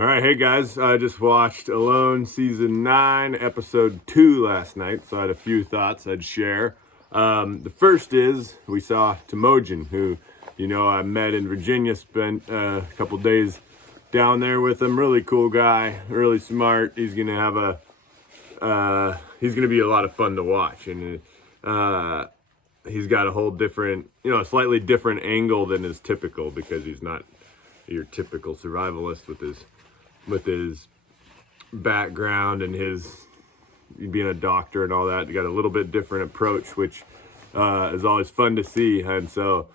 All right, hey guys, I just watched Alone Season 9, Episode 2 last night, so I had a few thoughts I'd share. The first is, we saw Timojin, who, I met in Virginia, spent a couple days down there with him. Really cool guy, really smart. He's going to have he's going to be a lot of fun to watch, and he's got a whole different, a slightly different angle than is typical, because he's not your typical survivalist with his background and his being a doctor and all that. You got a little bit different approach, which is always fun to see. And so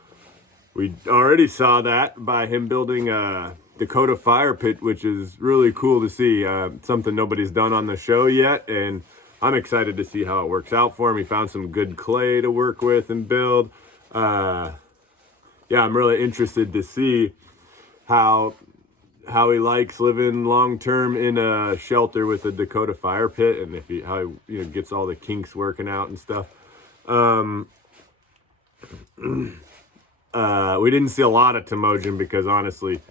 we already saw that by him building a Dakota fire pit, which is really cool to see. Something nobody's done on the show yet, and I'm excited to see how it works out for him. He found some good clay to work with and build. I'm really interested to see how he likes living long term in a shelter with a Dakota fire pit, and if how he gets all the kinks working out and stuff. We didn't see a lot of Timojin because honestly,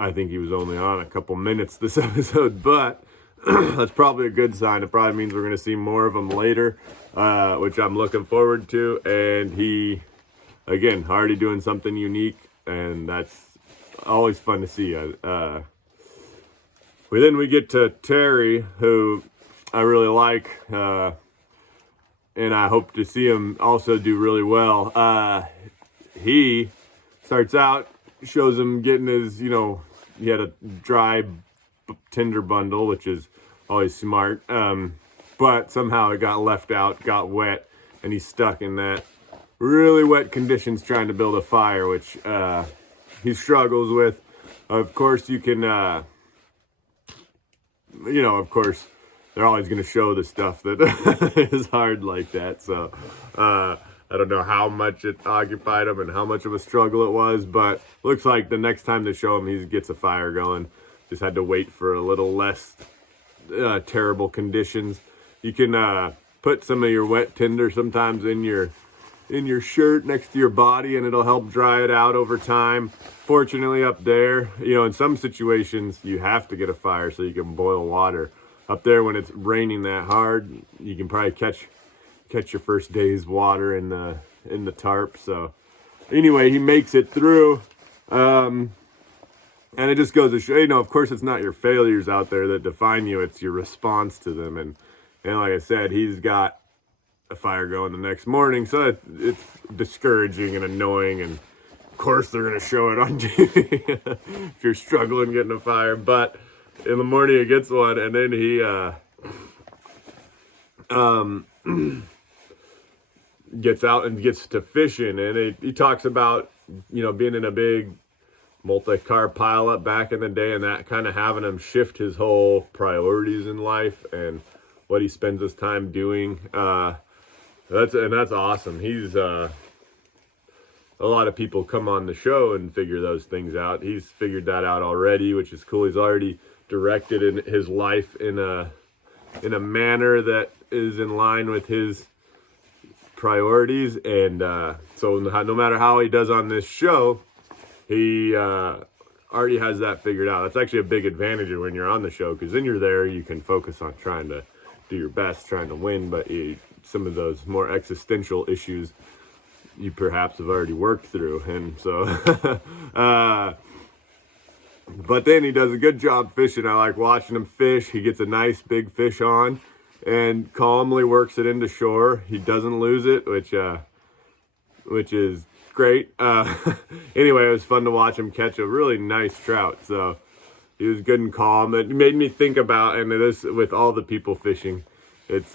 I think he was only on a couple minutes this episode, but that's probably a good sign. It probably means we're going to see more of him later, which I'm looking forward to. And he, again, already doing something unique, and that's always fun to see. Then we get to Terry, who I really like, and I hope to see him also do really well. He starts out, shows him getting his, he had a dry tinder bundle, which is always smart, but somehow it got left out, got wet, and he's stuck in that really wet conditions trying to build a fire, which he struggles with. Of course, you can, of course, they're always going to show the stuff that is hard like that. So I don't know how much it occupied him and how much of a struggle it was, but looks like the next time they show him, he gets a fire going. Just had to wait for a little less terrible conditions. You can put some of your wet tinder sometimes in your shirt next to your body, and it'll help dry it out over time. Fortunately, up there, in some situations you have to get a fire so you can boil water. Up there, when it's raining that hard, you can probably catch your first day's water in the tarp. So anyway, he makes it through, and it just goes to show, of course, it's not your failures out there that define you, it's your response to them. And like I said, he's got a fire going the next morning, so it's discouraging and annoying, and of course they're going to show it on TV if you're struggling getting a fire. But in the morning he gets one, and then he gets out and gets to fishing, and he talks about being in a big multi-car pileup back in the day, and that kind of having him shift his whole priorities in life and what he spends his time doing. That's awesome. He's a lot of people come on the show and figure those things out. He's figured that out already, which is cool. He's already directed in his life in a manner that is in line with his priorities, and so no matter how he does on this show, he already has that figured out. That's actually a big advantage when you're on the show, because then you're there, you can focus on trying to do your best, trying to win, but some of those more existential issues you perhaps have already worked through. And so but then he does a good job fishing. I like watching him fish. He gets a nice big fish on and calmly works it into shore. He doesn't lose it, which is great. Anyway, it was fun to watch him catch a really nice trout. So he was good and calm. It made me think about, and it is with all the people fishing, it's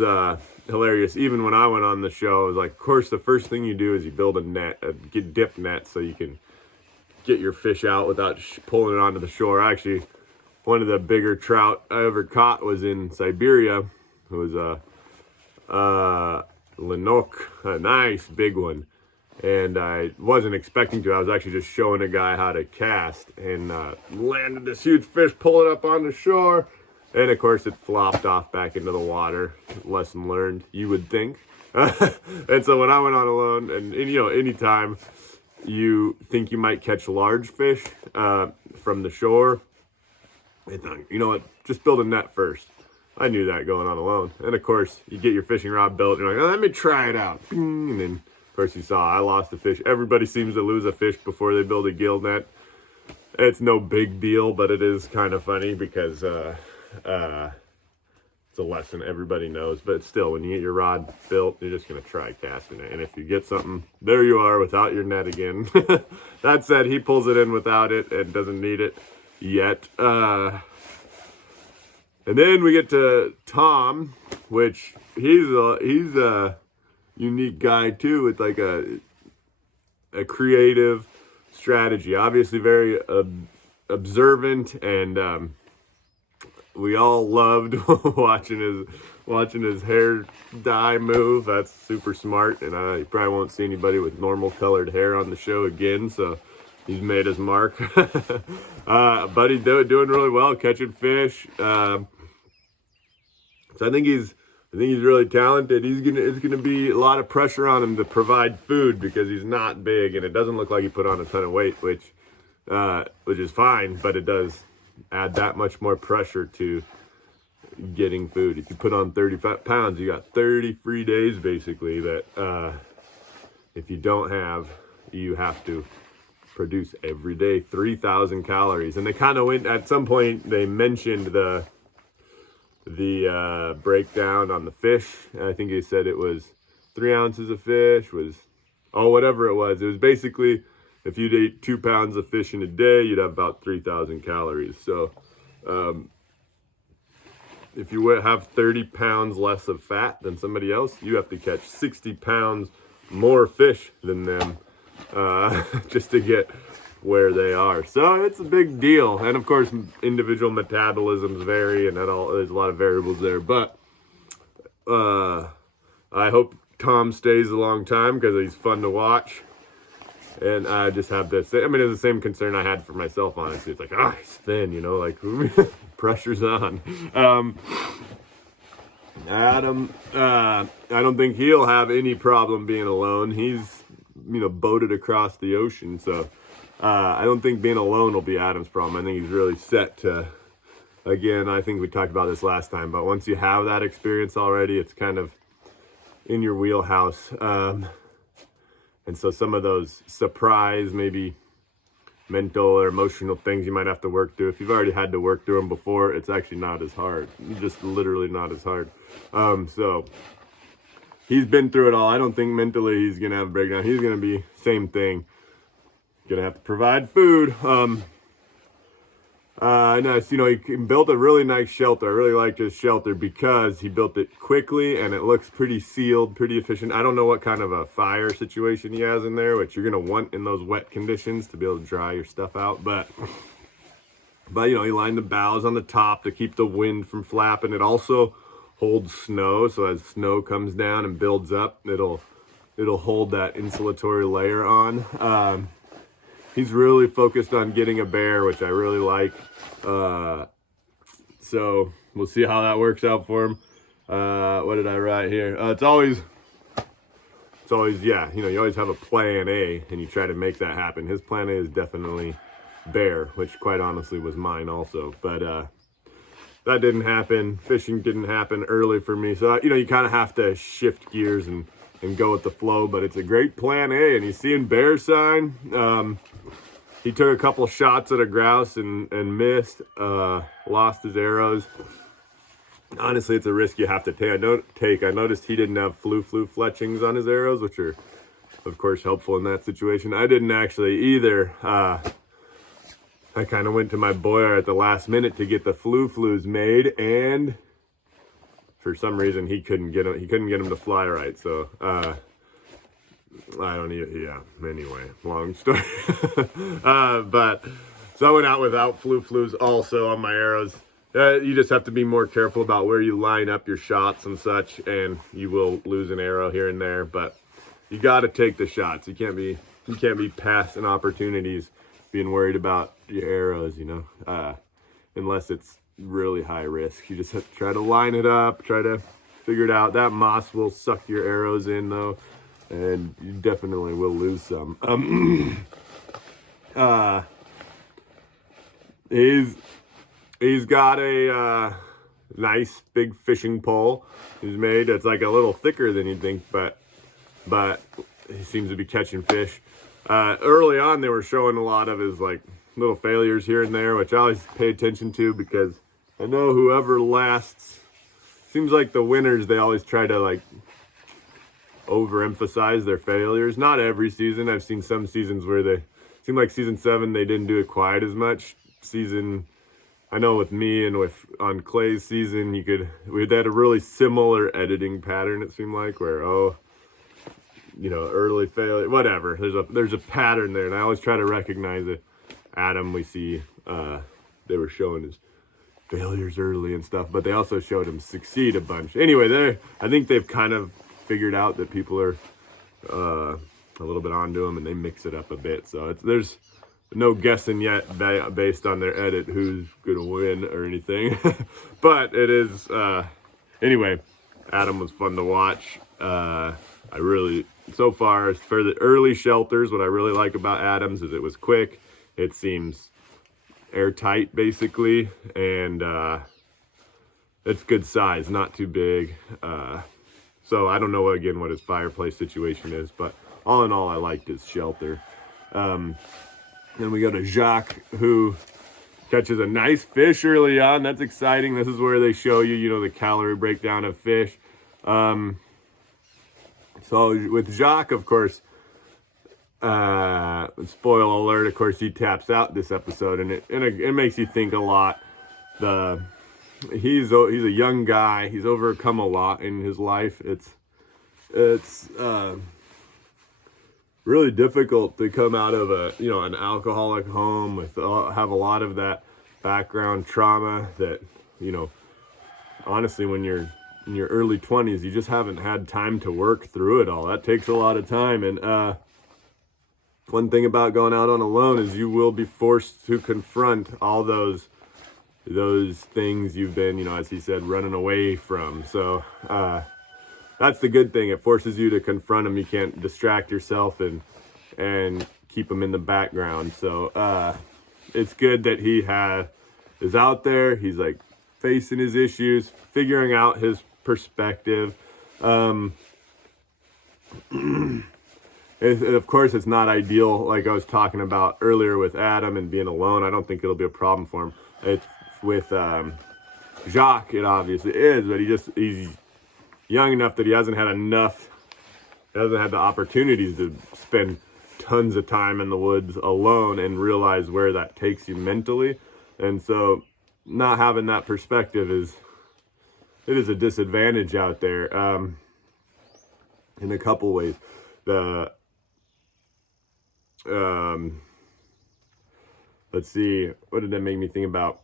hilarious. Even when I went on the show, I was like, of course, the first thing you do is you build a net, a dip net, so you can get your fish out without pulling it onto the shore. Actually, one of the bigger trout I ever caught was in Siberia. It was a Lenok, a nice big one. And I wasn't expecting to. I was actually just showing a guy how to cast, and landed this huge fish, pull it up on the shore. And of course it flopped off back into the water. Lesson learned, you would think. And so when I went on Alone, and anytime you think you might catch large fish from the shore, I thought, you know what, just build a net first. I knew that going on alone. And of course, you get your fishing rod built, and you're like, oh, let me try it out. And then, of course, you saw I lost a fish. Everybody seems to lose a fish before they build a gill net. It's no big deal, but it is kind of funny because it's a lesson everybody knows. But still, when you get your rod built, you're just going to try casting it. And if you get something, there you are without your net again. That said, he pulls it in without it and doesn't need it yet. And then we get to Tom, which he's a unique guy too, with like a creative strategy. Obviously very observant, and we all loved watching his hair dye move. That's super smart, and you probably won't see anybody with normal colored hair on the show again. So he's made his mark. But he's doing really well, catching fish. So I think he's really talented. It's gonna be a lot of pressure on him to provide food because he's not big, and it doesn't look like he put on a ton of weight, which is fine, but it does add that much more pressure to getting food. If you put on 35 pounds, you got 30 free days basically that if you don't have, you have to produce every day 3,000 calories. And they kind of went, at some point they mentioned the breakdown on the fish. I think he said it was 3 ounces of fish whatever it was. It was basically, if you'd eat 2 pounds of fish in a day, you'd have about 3,000 calories. So if you have 30 pounds less of fat than somebody else, you have to catch 60 pounds more fish than them just to get where they are. So it's a big deal. And of course, individual metabolisms vary, and there's a lot of variables there. But I hope Tom stays a long time because he's fun to watch. And I just have this, it's the same concern I had for myself, honestly. It's like, he's thin, like pressure's on. Adam, I don't think he'll have any problem being alone. He's, boated across the ocean. So I don't think being alone will be Adam's problem. I think he's really set to, again, I think we talked about this last time, but once you have that experience already, it's kind of in your wheelhouse. And so some of those surprise, maybe mental or emotional things you might have to work through, if you've already had to work through them before, it's actually not as hard. Just literally not as hard. So he's been through it all. I don't think mentally he's going to have a breakdown. He's going to be same thing. Gonna have to provide food. Nice. He built a really nice shelter. I really liked his shelter because he built it quickly and it looks pretty sealed, pretty efficient. I don't know what kind of a fire situation he has in there, which you're gonna want in those wet conditions to be able to dry your stuff out. But he lined the boughs on the top to keep the wind from flapping. It also holds snow, so as snow comes down and builds up, it'll hold that insulatory layer on. He's really focused on getting a bear, which I really like. So we'll see how that works out for him. What did I write here? It's always, yeah, you always have a plan A and you try to make that happen. His plan A is definitely bear, which quite honestly was mine also. But that didn't happen. Fishing didn't happen early for me. So, you kind of have to shift gears and go with the flow, but it's a great plan A. And he's seeing bear sign. He took a couple shots at a grouse and missed, lost his arrows. Honestly, it's a risk you have to take. I noticed he didn't have flu fletchings on his arrows, which are, of course, helpful in that situation. I didn't actually either. I kind of went to my boiler at the last minute to get the flues made, and for some reason he couldn't get them to fly right. So anyway, long story. But so I went out without flues also on my arrows. You just have to be more careful about where you line up your shots and such, and you will lose an arrow here and there, but you got to take the shots. You can't be passing opportunities being worried about your arrows, unless it's really high risk. You just have to try to line it up, try to figure it out. That moss will suck your arrows in though, and you definitely will lose some. He's got a nice big fishing pole he's made. It's like a little thicker than you'd think, but he seems to be catching fish. Early on, they were showing a lot of his like little failures here and there, which I always pay attention to because I know whoever lasts, seems like the winners, they always try to like overemphasize their failures. Not every season. I've seen some seasons where they seem like season 7, they didn't do it quite as much. I know with me and on Clay's season, we had a really similar editing pattern. It seemed like where early failure, whatever. There's a pattern there, and I always try to recognize it. Adam, we see they were showing his failures early and stuff, but they also showed him succeed a bunch. Anyway, I think they've kind of figured out that people are a little bit onto him, and they mix it up a bit. So there's no guessing yet based on their edit who's gonna win or anything. But it is anyway. Adam was fun to watch. So far, as for the early shelters, what I really like about Adams is it was quick. It seems airtight, basically, and it's good size, not too big. So I don't know, again, what his fireplace situation is, but all in all, I liked his shelter. Then we go to Jacques, who catches a nice fish early on. That's exciting. This is where they show you, the calorie breakdown of fish. So with Jacques, of course, spoiler alert, of course, he taps out this episode, and it makes you think a lot. He's a young guy. He's overcome a lot in his life. It's really difficult to come out of an alcoholic home with have a lot of that background trauma that, honestly, when you're in your early 20s, you just haven't had time to work through it all. That takes a lot of time. And one thing about going out on a loan is you will be forced to confront all those things you've been, as he said, running away from. So that's the good thing. It forces you to confront them. You can't distract yourself and keep them in the background. So it's good that he is out there. He's like facing his issues, figuring out his perspective. Of course, it's not ideal. Like I was talking about earlier with Adam and being alone, I don't think it'll be a problem for him. It's with Jacques, it obviously is, but he's young enough that he hasn't had the opportunities to spend tons of time in the woods alone and realize where that takes you mentally. And so not having that perspective is a disadvantage out there in a couple ways. Let's see, what did that make me think about?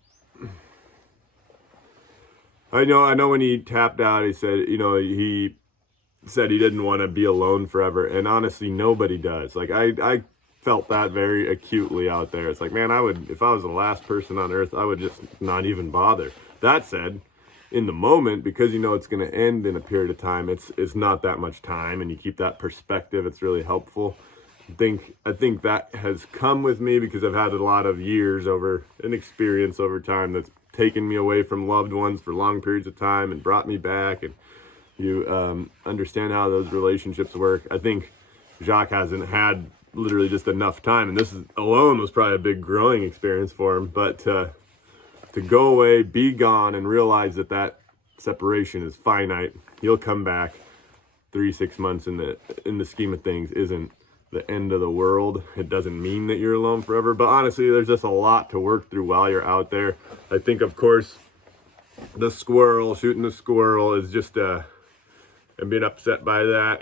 I know when he tapped out, he said, he said he didn't want to be alone forever. And honestly, nobody does. Like I felt that very acutely out there. It's like, man, if I was the last person on earth, I would just not even bother. That said, in the moment, because it's going to end in a period of time, it's not that much time, and you keep that perspective, it's really helpful. I think that has come with me because I've had a lot of years an experience over time that's taken me away from loved ones for long periods of time and brought me back, and you understand how those relationships work. I think Jacques hasn't had literally just enough time, and this alone was probably a big growing experience for him, but to go away, be gone, and realize that separation is finite. He'll come back. 3-6 months in the scheme of things isn't the end of the world. It doesn't mean that you're alone forever, but honestly, there's just a lot to work through while you're out there. I think, of course, shooting the squirrel is just and being upset by that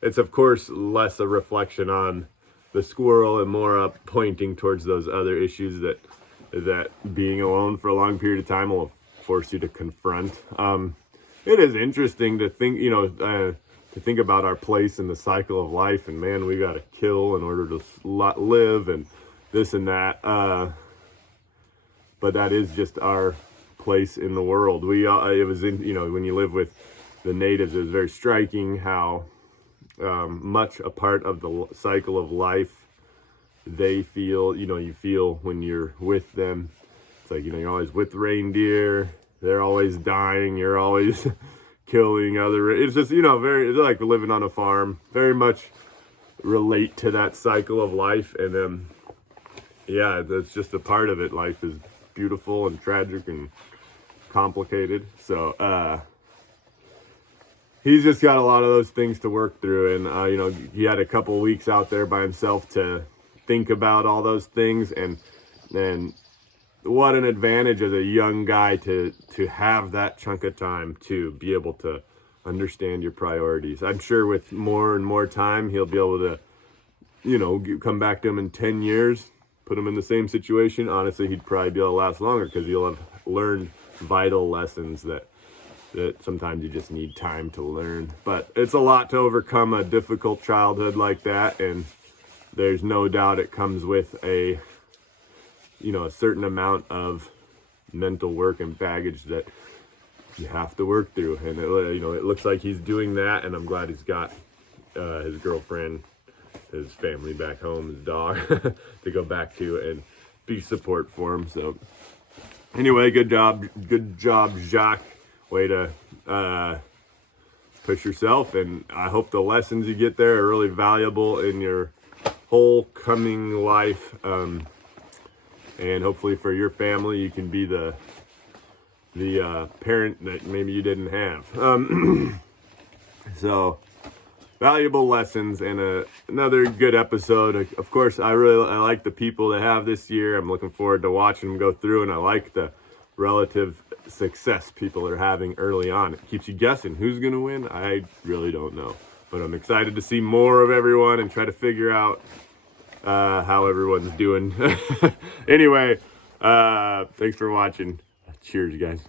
it's of course less a reflection on the squirrel and more pointing towards those other issues that being alone for a long period of time will force you to confront. It is interesting to think, to think about our place in the cycle of life, and man, we got to kill in order to live, and this and that. But that is just our place in the world. When you live with the natives, it was very striking how much a part of the cycle of life they feel. You feel when you're with them. It's like, you're always with reindeer. They're always dying. You're always killing other. It's just, it's like living on a farm. Very much relate to that cycle of life. And yeah, that's just a part of it. Life is beautiful and tragic and complicated. So he's just got a lot of those things to work through. And he had a couple weeks out there by himself to think about all those things. And what an advantage as a young guy to have that chunk of time to be able to understand your priorities. I'm sure with more and more time, he'll be able to, come back to him in 10 years, put him in the same situation. Honestly, he'd probably be able to last longer because he'll have learned vital lessons that sometimes you just need time to learn. But it's a lot to overcome a difficult childhood like that. And there's no doubt it comes with a certain amount of mental work and baggage that you have to work through. And it looks like he's doing that, and I'm glad he's got his girlfriend, his family back home, his dog to go back to and be support for him. So anyway, good job, Jacques. Way to push yourself, and I hope the lessons you get there are really valuable in your whole coming life. And hopefully for your family, you can be the parent that maybe you didn't have. So valuable lessons and another good episode. Of course, I like the people they have this year. I'm looking forward to watching them go through, and I like the relative success people are having early on. It keeps you guessing who's going to win. I really don't know, but I'm excited to see more of everyone and try to figure out how everyone's doing. Anyway, thanks for watching. Cheers, guys.